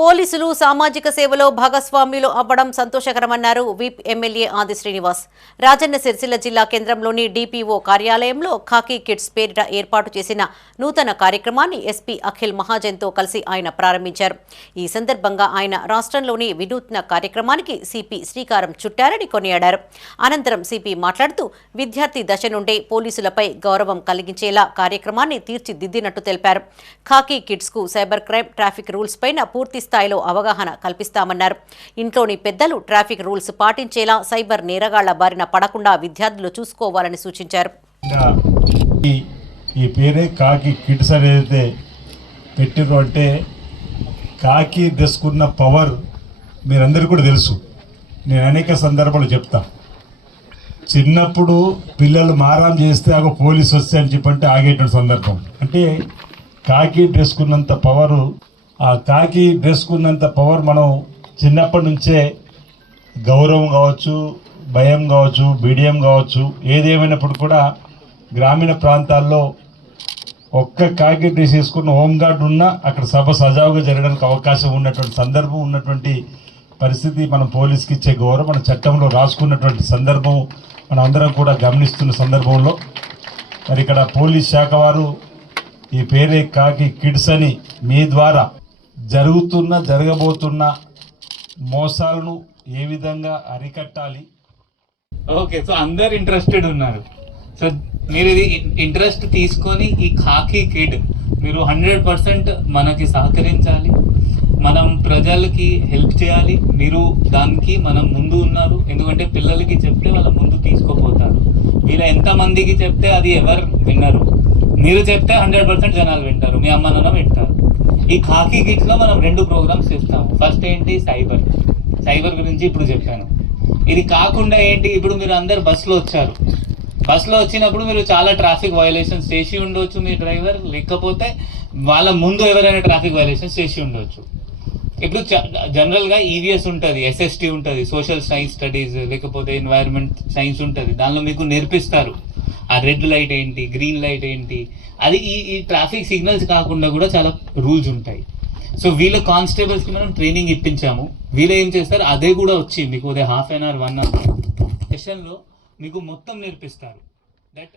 పోలీసులు సామాజిక సేవలో భాగస్వామ్యులు అవ్వడం సంతోషకరమన్నారు విప్ ఎమ్మెల్యే ఆది శ్రీనివాస్. రాజన్న సిరిసిల్ల జిల్లా కేంద్రంలోని డిపిఓ కార్యాలయంలో ఖాకీ కిడ్స్ పేరిట ఏర్పాటు చేసిన నూతన కార్యక్రమాన్ని ఎస్పీ అఖిల్ మహాజన్తో కలిసి ఆయన ప్రారంభించారు. ఈ సందర్భంగా ఆయన రాష్ట్రంలోని వినూత్న కార్యక్రమానికి సిపి శ్రీకారం చుట్టారని కొనియాడారు. అనంతరం సిపి మాట్లాడుతూ విద్యార్థి దశ నుండే పోలీసులపై గౌరవం కలిగించేలా కార్యక్రమాన్ని తీర్చిదిద్దినట్టు తెలిపారు. ఖాకీ కిడ్స్కు సైబర్ క్రైమ్ ట్రాఫిక్ రూల్స్ పైన పూర్తి స్థాయిలో అవగాహన కల్పిస్తామన్నారు. ఇంట్లోని పెద్దలు ట్రాఫిక్ రూల్స్ పాటించేలా సైబర్ నేరగాళ్ళ బారిన పడకుండా విద్యార్థులు చూసుకోవాలని సూచించారు. ఈ ఈ పేరే కాకి కిడ్స్ అనేది పెట్టిర్రు అంటే కాకి డ్రెస్కున్న పవర్ మీరందరికీ కూడా తెలుసు. నేను అనేక సందర్భాలు చెప్తా. చిన్నప్పుడు పిల్లలు మారం చేస్తే ఆగో పోలీసు వస్తే అని చెప్పంటే ఆగేటువంటి సందర్భం. అంటే కాకి డ్రెస్కున్నంత పవరు ఆ కాకి డ్రెస్కున్నంత పవర్ మనం చిన్నప్పటి నుంచే గౌరవం కావచ్చు భయం కావచ్చు బీడియం కావచ్చు ఏదేమైనప్పుడు కూడా గ్రామీణ ప్రాంతాల్లో ఒక్క కాకి డ్రెస్ వేసుకున్న హోంగార్డ్ ఉన్నా అక్కడ సభ సజావుగా జరగడానికి అవకాశం ఉన్నటువంటి సందర్భం ఉన్నటువంటి పరిస్థితి మనం పోలీస్కి ఇచ్చే గౌరవం మన చట్టంలో రాసుకున్నటువంటి సందర్భం మనం అందరం కూడా గమనిస్తున్న సందర్భంలో. మరి ఇక్కడ పోలీస్ శాఖ వారు ఈ పేరే కాకి కిడ్స్ అని మీ ద్వారా జరుగుతున్న జరగబోతున్న మోసాలను ఏ విధంగా అరికట్టాలి? ఓకే సో అందరు ఇంట్రెస్టెడ్ ఉన్నారు. సో మీరు ఇది ఇంట్రెస్ట్ తీసుకొని ఈ ఖాకీ కిడ్ మీరు హండ్రెడ్ పర్సెంట్ మనకి సహకరించాలి. మనం ప్రజలకి హెల్ప్ చేయాలి. మీరు దానికి మనం ముందు ఉన్నారు. ఎందుకంటే పిల్లలకి చెప్తే వాళ్ళ ముందు తీసుకోపోతారు. మీరు ఎంతమందికి చెప్తే అది ఎవరు విన్నారు మీరు చెప్తే హండ్రెడ్ పర్సెంట్ జనాలు వింటారు. మీ అమ్మ నాన్న వింటారు. ఈ ఖాకీ గిట్లో మనం రెండు ప్రోగ్రామ్స్ ఇస్తాము ఫస్ట్ ఏంటి? సైబర్ సైబర్ గురించి ఇప్పుడు చెప్పాను. ఇది కాకుండా ఏంటి? ఇప్పుడు మీరు అందరు బస్సులో వచ్చారు. బస్సులో వచ్చినప్పుడు మీరు చాలా ట్రాఫిక్ వైలేషన్స్ చేసి ఉండవచ్చు మీ డ్రైవర్ లేకపోతే వాళ్ళ ముందు ఎవరైనా ట్రాఫిక్ వైలేషన్స్ చేసి ఉండవచ్చు ఇప్పుడు జనరల్గా ఈవీఎస్ ఉంటుంది ఎస్ఎస్టీ ఉంటుంది సోషల్ సైన్స్ స్టడీస్ లేకపోతే ఎన్వైరన్మెంట్ సైన్స్ ఉంటుంది. దానిలో మీకు నేర్పిస్తారు. ఆ రెడ్ లైట్ ఏంటి గ్రీన్ లైట్ ఏంటి అది ఈ ఈ ట్రాఫిక్ సిగ్నల్స్ కాకుండా కూడా చాలా రూల్స్ ఉంటాయి. సో వీళ్ళ కానిస్టేబుల్స్కి మనం ట్రైనింగ్ ఇప్పించాము. వీళ్ళు ఏం చేస్తారు అదే కూడా వచ్చి మీకు ఉదయం half an hour one hour. సెషన్లో మీకు మొత్తం నేర్పిస్తారు. దట్